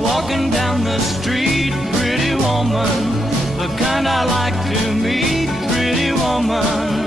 Walking down the street, pretty woman, the kind I like to meet, pretty woman.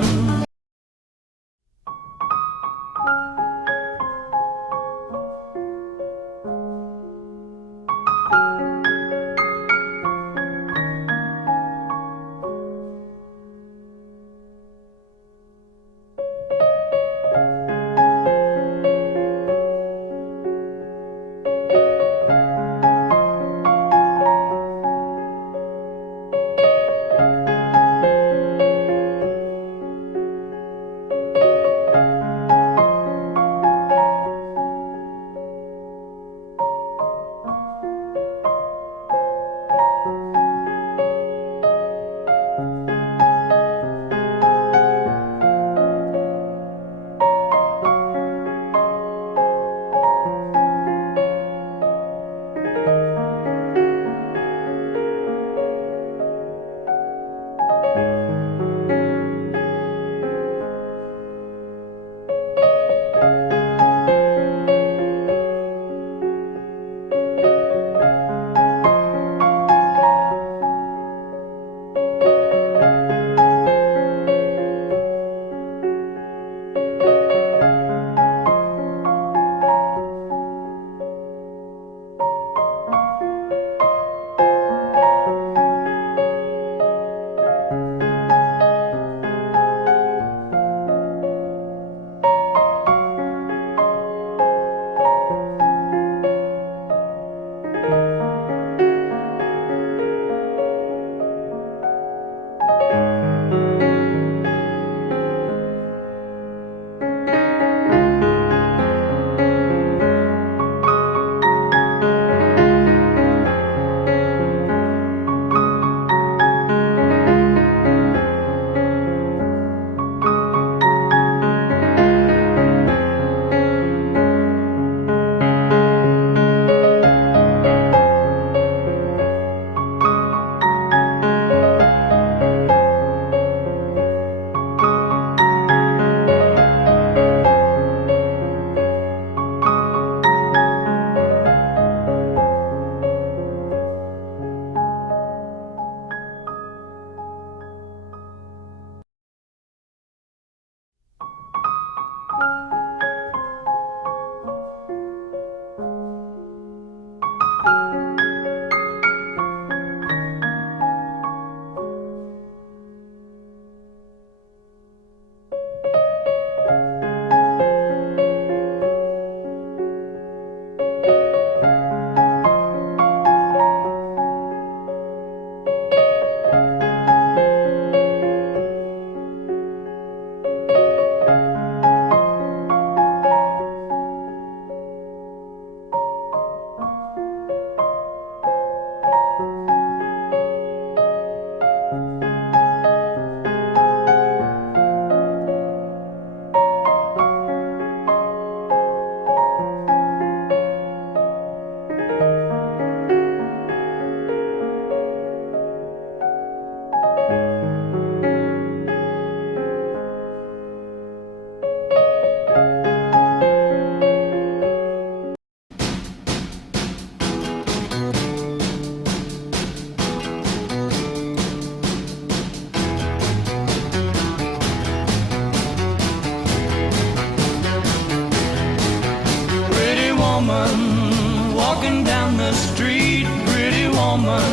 Walking down the street, pretty woman,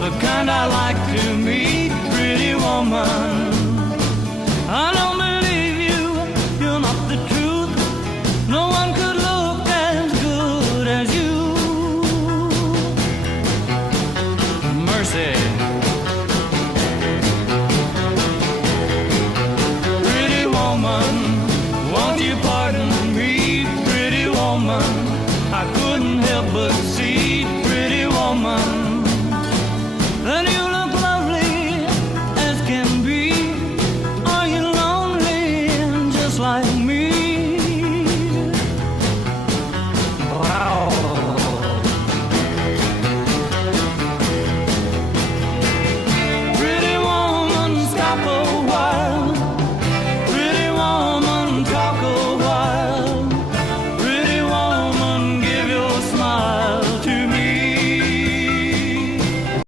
the kind I like to meet, pretty woman. I don't believe you, you're not the truth. No one could look as good as you. Mercy. Pretty woman, won't you pardon me, pretty woman? I couldn't help but see, pretty woman, that you look lovely as can be. Are you lonely just like me?